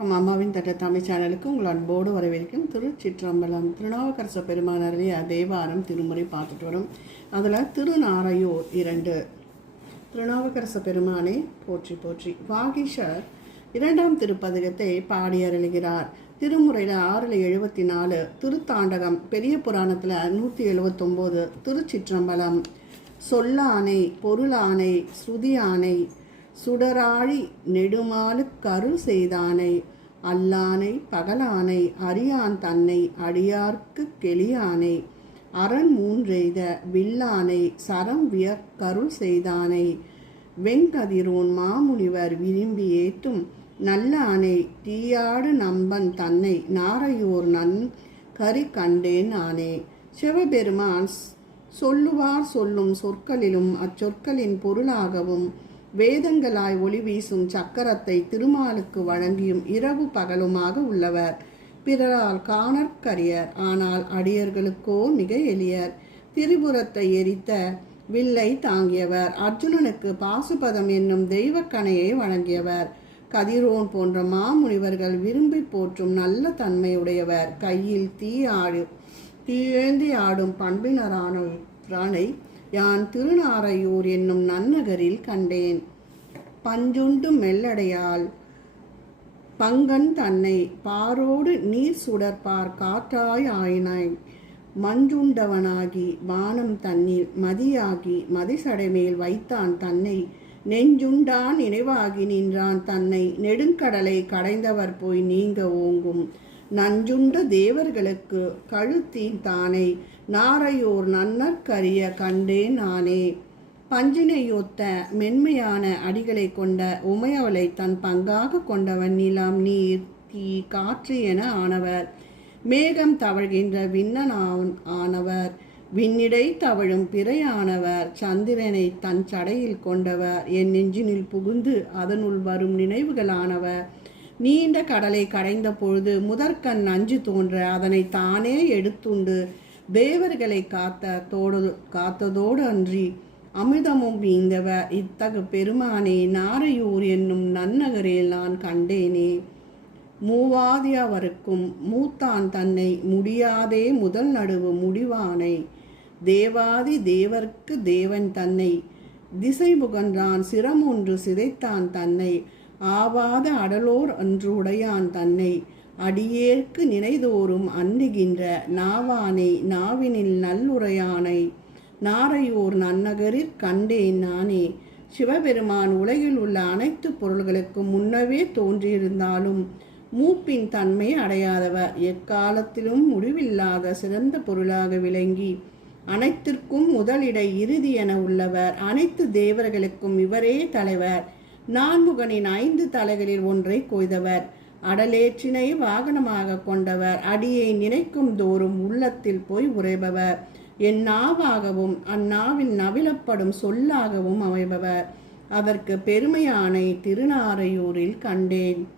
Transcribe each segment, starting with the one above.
நம்ம அம்மாவின் தட்ட தமிழ் சேனலுக்கு உங்கள் அன்போடு வரவேற்கும் திருச்சிற்றம்பலம் திருநாவுக்கரச பெருமானிய தேவாரம் திருமுறை பார்த்துட்டு வரும். அதில் திருநாரையூர் இரண்டு. திருநாவுக்கரச பெருமானே போற்றி போற்றி. வாகீஷர் இரண்டாம் திருப்பதிகத்தை பாடி அருளுகிறார். திருமுறையில் ஆறில் எழுபத்தி நாலு திருத்தாண்டகம் பெரிய புராணத்தில் நூற்றி எழுபத்தொம்போது திருச்சிற்றம்பலம். சொல்லானை பொருளானை ஸ்ருதியானை சுடராழி நெடுமாலு கரு செய்தானை அல்லானை பகலானை அறியான் தன்னை அடியார்க்கு கெளியானை அரண் மூன்றெய்த வில்லானை சரம் வியக் கருள் செய்தானை வெங்கதிரோன் மாமுனிவர் விரும்பி ஏற்றும் நல்லானை தீயாடு நம்பன் தன்னை நாரையோர் நன் கரி கண்டேன் ஆனே. சிவபெருமான் சொல்லுவார் சொல்லும் சொற்களிலும் அச்சொற்களின் பொருளாகவும் வேதங்களாய் ஒளி வீசும் சக்கரத்தை திருமாலுக்கு வழங்கியும் இரவு பகலுமாக உள்ளவர். பிறரால் காணற்கரியர் ஆனால் அடியர்களுக்கோ மிக எளியர். திரிபுரத்தை எரித்த வில்லை தாங்கியவர். அர்ஜுனனுக்கு பாசுபதம் என்னும் தெய்வக்கணையை வழங்கியவர். கதிரோன் போன்ற மாமுனிவர்கள் விரும்பி போற்றும் நல்ல தன்மையுடையவர். கையில் தீ ஆடு தீயேந்தி ஆடும் பண்பினரான பிரானை யான் திருநாரையூர் என்னும் நன்னகரில் கண்டேன். பஞ்சுண்டு மெல்லடையால் பங்கன் தன்னை பாரோடு நீர் சுடற்பார் காற்றாய் ஆயினாய். மஞ்சுண்டவனாகி வானம் தண்ணீர் மதியாகி மதிசடைமேல் வைத்தான் தன்னை. நெஞ்சுண்டான் நினைவாகி நின்றான் தன்னை. நெடுங்கடலை கடைந்தவர் போய் நீங்க ஓங்கும். நஞ்சுண்ட தேவர்களுக்கு கழுத்தீன் தானே. நாரையோர் நன்னற்கரிய கண்டேன் நானே. பஞ்சினையொத்த மென்மையான அடிகளை கொண்ட உமையவளை தன் பங்காக கொண்டவன் நிலம் நீர் தீ காற்று என ஆனவர். மேகம் தவழ்கின்ற விண்ணனாவன் ஆனவர். விண்ணிடை தவழும் பிறையானவர். சந்திரனை தன் சடையில் கொண்டவர். என் நெஞ்சினில் புகுந்து அதனுள் வரும் நினைவுகளானவர். நீண்ட கடலை கடைந்த பொழுது முதற்கண் நஞ்சு தோன்ற அதனை தானே எடுத்துண்டு தேவர்களை காத்த தோடு காத்ததோடு அன்றி அமிர்தமும் நீந்தவர் இத்தகு பெருமானே நாரையூர் என்னும் நன்னகரில் நான் கண்டேனே. மூவாதியவருக்கும் மூத்தான் தன்னை முடியாதே முதல் நடுவு முடிவானை. தேவாதி தேவர்க்கு தேவன் தன்னை திசை புகன்றான் சிரமொன்று சிதைத்தான் தன்னை. ஆவாத அடலோர் அன்று உடையான் தன்னை. அடியேற்கு நினைதோறும் அன்னுகின்ற நாவானை நாவினில் நல்லுரையானை. நாரையோர் நன்னகரில் கண்டேன் நானே. சிவபெருமான் உலகில் உள்ள அனைத்து பொருள்களுக்கும் முன்னவே தோன்றியிருந்தாலும் மூப்பின் தன்மை அடையாதவர். எக்காலத்திலும் முடிவில்லாத சிறந்த பொருளாக விளங்கி அனைத்திற்கும் முதலிடை இறுதி என உள்ளவர். அனைத்து தேவர்களுக்கும் இவரே தலைவர். நான்முகனின் ஐந்து தலைகளில் ஒன்றை கொய்தவர். அடலேற்றினை வாகனமாக கொண்டவர். அடியை நினைக்கும் தோறும் உள்ளத்தில் போய் உரைபவர் என் நாவாகவும் அந்நாவில் நவிலப்படும் சொல்லாகவும் அமைபவர். அதற்கு பெருமையானை திருநாரையூரில் கண்டேன்.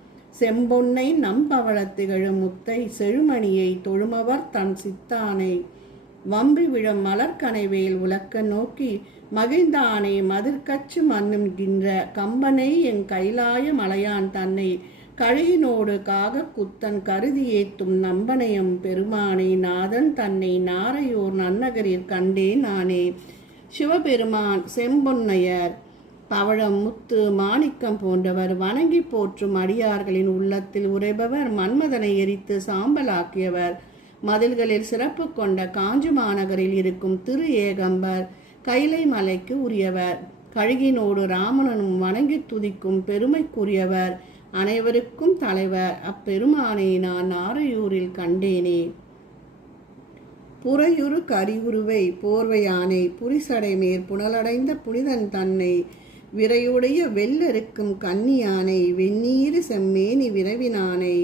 செம்பொன்னை நம்பவளத் திகழும் முத்தை செழுமணியை தொழுமவர் தன் சித்தானை. வம்பி விழும் மலர்கனைவேல் உலக்க நோக்கி மகிழ்ந்தானே மதிர்கச்சு மன்னுகின்ற கம்பனை என் கைலாய மலையான் தன்னை கழியினோடு காக குத்தன் கருதி ஏத்தும் நம்பனையம் பெருமானை நாதன் தன்னை நாரையோர் நன்னகரில் கண்டேன் நானே. சிவபெருமான் செம்பொன்னையர் பவழம் முத்து மாணிக்கம் போன்றவர் வணங்கி போற்றும் அடியார்களின் உள்ளத்தில் உரைபவர் மன்மதனை எரித்து சாம்பலாக்கியவர். மதில்களில் சிறப்பு கொண்ட காஞ்சி மாநகரில் இருக்கும் திரு ஏகம்பர் கைலை மலைக்கு உரியவர். கழுகினோடு ராமணனும் வணங்கி துதிக்கும் பெருமைக்குரியவர். அனைவருக்கும் தலைவர். அப்பெருமானை நான் நாரையூரில் கண்டேனே. புறையுரு கரியுருவை போர்வையானை புரிசடை மேற் புனலடைந்த புனிதன் தன்னை. விரையுடைய வெள்ளருக்கும் கன்னியானை வெந்நீரு செம்மேனி விரைவினானை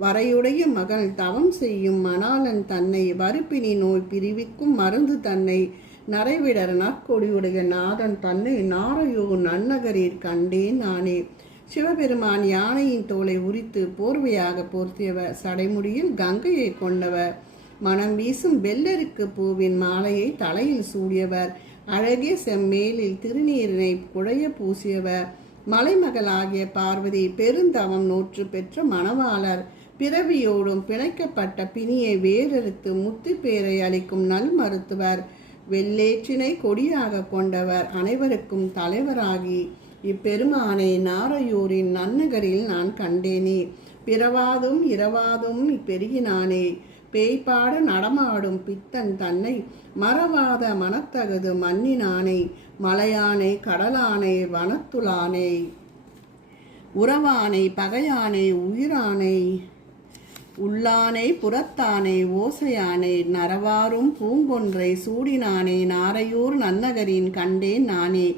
வரையுடைய மகள் தவம் செய்யும் மணாளன் தன்னை வறுப்பினி நோய் பிரிவிக்கும் மருந்து தன்னை. நரைவிடர் நற்கொடியுடைய நாதன் தன்னை நாரையூர் நன்னகரில் கண்டேன் நானே. சிவபெருமான் யானையின் தோலை உரித்து போர்வையாக போர்த்தியவர். சடைமுடியில் கங்கையை கொண்டவர். மனம் வீசும் வெள்ளருக்கு பூவின் மாலையை தலையில் சூடியவர். அழகிய செம்மேலில் திருநீரினை குழைய பூசியவர். மலைமகளாகிய பார்வதி பெருந்தவம் நூற்று பெற்ற மணவாளர். பிறவியோடும் பிணைக்கப்பட்ட பிணியை வேறறுத்து முத்து பேரை அளிக்கும் நல் மருத்துவர் வெள்ளேற்றினை கொடியாக கொண்டவர் அனைவருக்கும் தலைவராகி இப்பெருமானை நாரையூரின் நன்னகரில் நான் கண்டேனே. பிறவாதும் இரவாதும் இப்பெருகினானே. பேய்பாட நடமாடும் பித்தன் தன்னை மறவாத மனத்தகுது மன்னினானை. மலையானை கடலானை வனத்துளானை. உறவானை பகையானை உயிரானை. உள்ளானை புறத்தானை ஓசையானை நரவாரும் பூங்கொன்றை சூடினானே நாரையூர் நன்னகரின் கண்டேன் நானே.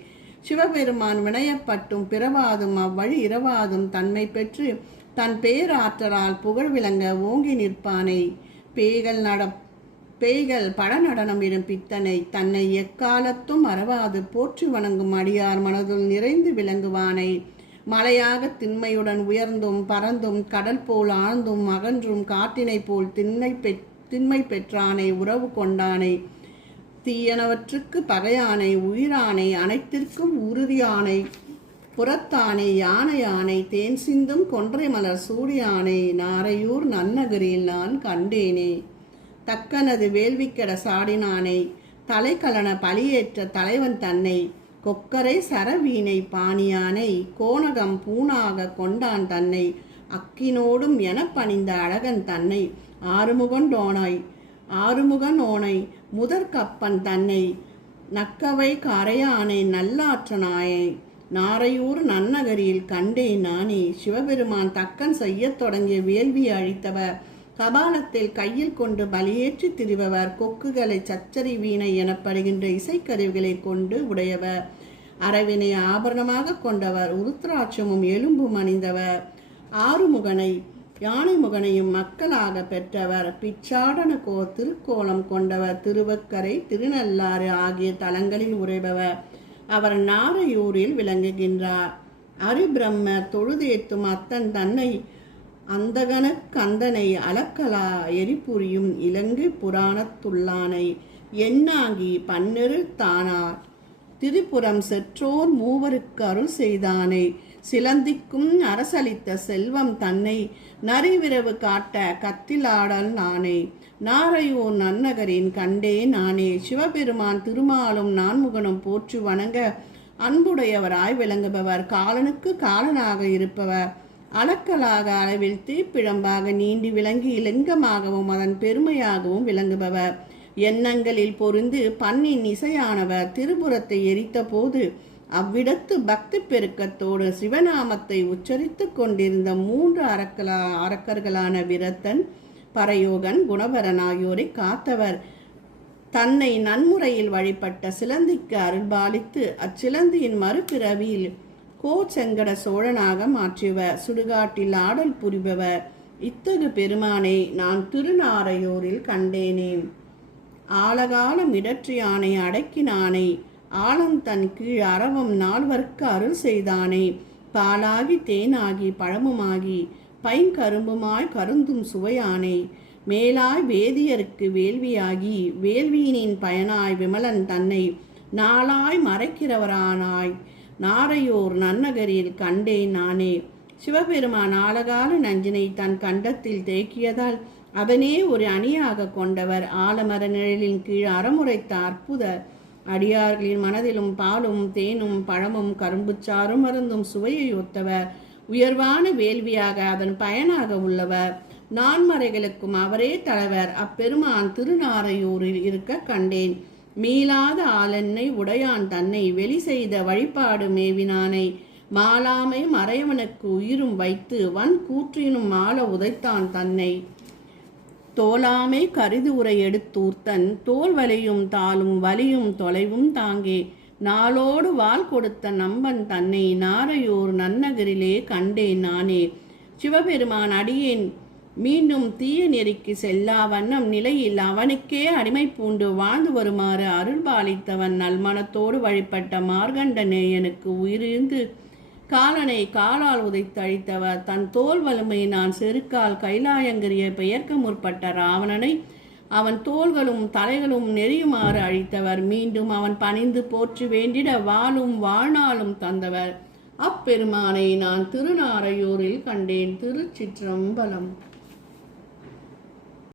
சிவபெருமான் வினயப்பட்டும் பிறவாதும் அவ்வழி இரவாதும் தன்மை பெற்று தன் பேராற்றலால் புகழ் விளங்க ஓங்கி நிற்பானை. பேய்கள் நட பேய்கள் பட நடனமிடும் பித்தனை தன்னை எக்காலத்தும் மறவாது போற்றி வணங்கும் அடியார் மனதுள் நிறைந்து விளங்குவானை. மலையாக திண்மையுடன் உயர்ந்தும் பறந்தும் கடல் போல் ஆழ்ந்தும் அகன்றும் காட்டினை போல் திண்மை பெற் திண்மை பெற்றானை உறவு கொண்டானை தீயனவற்றுக்கு பகையானை உயிரானை அனைத்திற்கும் உறுதியானை புறத்தானை யானை தேன் சிந்தும் கொன்றை மலர் சூடியானை நாரையூர் நன்னகரில் நான் கண்டேனே. தக்கனது வேள்விக்கட சாடினானை தலைக்கலன பலியேற்ற தலைவன் தன்னை. கொக்கரை சரவீனை பாணியானை கோணகம் பூணாக கொண்டான் தன்னை. அக்கினோடும் என பணிந்த அழகன் தன்னை. ஆறுமுகண்டோனாய் ஆறுமுகனோனை முதற்கப்பன் தன்னை. நக்கவை கரையானை நல்லாற்றனாயை நாரையூர் நன்னகரில் கண்டேன் நானே. சிவபெருமான் தக்கன் செய்யத் தொடங்கிய வேள்வியை அழித்தவர். கபாலத்தில் கையில் கொண்டு பலியேற்றி திரிபவர். கொக்குகளை சச்சரி வீணை எனப்படுகின்ற இசைக்கருவிகளை கொண்டு உடையவர். அரவினை ஆபரணமாக கொண்டவர். உருத்ராட்சமும் எலும்பும் அணிந்தவர். ஆறுமுகனை யானை முகனையும் மக்களாக பெற்றவர். பிச்சாடன கோ திருக்கோலம் கொண்டவர். திருவக்கரை திருநள்ளாறு ஆகிய தலங்களில் உறைபவர். அவர் நாரையூரில் விளங்குகின்றார். அரிபிரம்மர் தொழுதேத்தும் அத்தன் தன்னை அந்தகன கந்தனை அலக்கலா எரிபுரியும் இலங்கை புராணத்துள்ளானை எண்ணாங்கி பன்னிரு தானார். திரிபுரம் செற்றோர் மூவருக்கு அருள் செய்தானை. சிலந்திக்கும் அரசளித்த செல்வம் தன்னை நரிவிரவு காட்ட கத்திலாடல் நானே. நாரையூர் நன்னகரின் கண்டே நானே. சிவபெருமான் திருமாலும் நான்முகனும் போற்று வணங்க அன்புடையவராய் விளங்குபவர். காலனுக்கு காலனாக இருப்பவர். அளக்கலாக அளவில் தீப்பிழம்பாக நீண்டி விளங்கி லிங்கமாகவும் அதன் பெருமையாகவும் விளங்குபவர். எண்ணங்களில் பொருந்து பண்ணின் இசையானவர் திருபுறத்தை எரித்த போது அவ்விடத்து பக்தி பெருக்கத்தோடு சிவநாமத்தை உச்சரித்து கொண்டிருந்த மூன்று அரக்கலா அரக்கர்களான விரத்தன் பரயோகன் குணவரன் ஆகியோரை காத்தவர். தன்னை நன்முறையில் வழிபட்ட சிலந்திக்கு அருள்பாலித்து அச்சிலந்தியின் மறுபிறவியில் கோச்சங்கட சோழனாக மாற்றியவர் சுடுகாட்டில் ஆடல் புரிபவர். இத்தகு பெருமானை நான் திருநாரையூரில் கண்டேனே. ஆழகாலம் இடற்றியானை அடக்கினானை ஆழம் தன் கீழ் அறவம் நால்வர்க்கு அருள் செய்தானே. பாலாகி தேனாகி பழமுமாகி பைங்கரும்புமாய் கருந்தும் சுவையானே. மேலாய் வேதியருக்கு வேள்வியாகி வேள்வியினின் பயனாய் விமலன் தன்னை நாளாய் மறைக்கிறவரானாய். நாரையோர் நன்னகரில் கண்டேன் நானே. சிவபெருமான் ஆலகால நஞ்சினை தன் கண்டத்தில் தேக்கியதால் அவனே ஒரு அணியாக கொண்டவர். ஆலமர நிழலின் கீழ் அறமுறைத்த அற்புத அடியார்களின் மனதிலும் பாலும் தேனும் பழமும் கரும்புச்சாரும் மருந்தும் சுவையை ஒத்தவர். உயர்வான வேள்வியாக அதன் பயனாக உள்ளவர். நான்மறைகளுக்கும் அவரே தலைவர். அப்பெருமான் திருநாரையூரில் இருக்க கண்டேன். மீளாத ஆலென்னை உடையான் தன்னை வெளி செய்த வழிபாடு மேவினானை. மாலாமை மறைவனுக்கு உயிரும் வைத்து வன் கூற்றினும் மால உதைத்தான் தன்னை. தோலாமை கருது உரை எடுத்தூர்த்தன் தோல் வலியும் தாளும் வலியும் தொலைவும் தாங்கே. நாளோடு வாள் கொடுத்த நம்பன் தன்னை நாரையூர் நன்னகரிலே கண்டேன் நானே. சிவபெருமான் அடியேன் மீண்டும் தீய நெறிக்கு செல்லா வண்ணம் நிலையில் அவனுக்கே அடிமை பூண்டு வாழ்ந்து வருமாறு அருள்பாலித்தவன் நல்மனத்தோடு வழிபட்ட மார்கண்ட நேயனுக்கு உயிரிழந்து காலனை காலால் உதைத்தழித்தவர். தன் தோல் வலிமை நான் செருக்கால் கைலாயங்கிரியை பெயர்க்க முற்பட்ட ராவணனை அவன் தோள்களும் தலைகளும் நெறியுமாறு அழித்தவர். மீண்டும் அவன் பணிந்து போற்றி வேண்டிட வாழும் வாழ்நாளும் தந்தவர். அப்பெருமானை நான் திருநாரையூரில் கண்டேன். திருச்சிற்றம்பலம்.